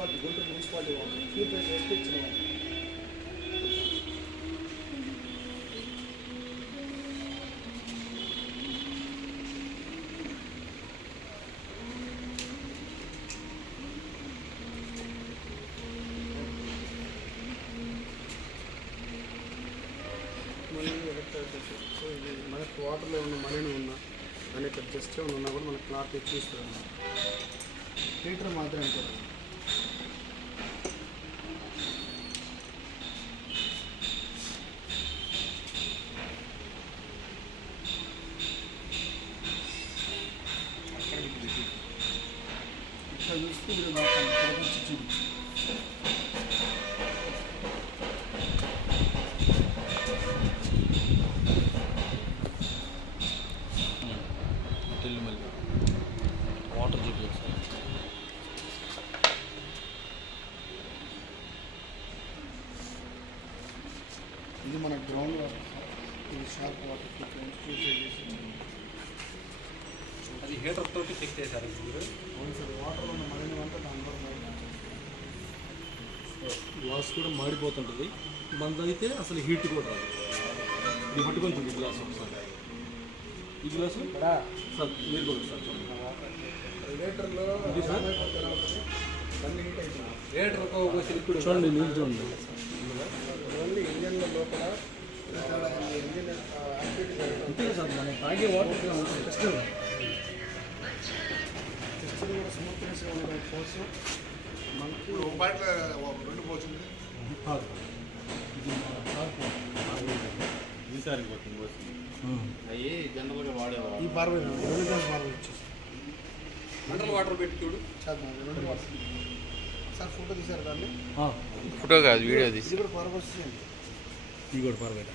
Municipality Guntur municipality వాళ్ళు feedback చేస్తే ఇచ్చిన సో ఇది మనకు వాటర్లో ఉన్న మలిని ఉన్నా దాని ఇక్కడ జస్ట్ ఏమైనా ఉన్నా కూడా మనకు క్లాత్ తెచ్చి ఇస్తుంది హీటర్ మాత్రం ఉంటుంది ఇక్కడ చూస్తే మీరు ఇక్కడ వచ్చి చూపించు వాటర్ చూపించాలి. ఇది మన గ్రౌండ్ వాటర్, ఇది షార్ప్ వాటర్ అది హీటర్ తోటి చెక్ చేశారు మీరు. అవును సార్, వాటర్ ఉన్న మలిని అంతా దాంట్లో గ్లాస్ కూడా మాడిపోతుంటుంది. మనది అయితే అసలు హీట్ కూడా రాదు. ఇది పట్టుకొని చూడండి గ్లాస్ ఒకసారి. ఈ గ్లాసు సార్ మీరు కూడా సార్ లీటర్లో ఇది సార్ అన్ని హీట్ అవుతుంది. లీటర్ చూడండి, నీళ్ళు చూడండి. ఓన్లీ ఇంజన్ల లోపల ఇంజిన్ అంతే సార్, మనం తాగే వాటర్ టెస్టర్ కూడా స్మూత్నెస్గా ఉండడం కోసం మనకి ఒక బాటిల్ రెండు పోతుంది. ఈసారి పోతుంది. అవి జనరల్గా వాడేవారు. ఈ బార్బెల్ 2 గ్లాస్ బార్బెల్ ఇచ్చేసి మినరల్ వాటర్ పెట్టి చూడు. చేద్దాం 2 వాటర్. సార్ ఫోటో తీశారు దాన్ని? ఫోటో కాదు, వీడియో తీసి. ఇది కూడా బార్బెల్. ఇది కూడా పర్వాలేదు.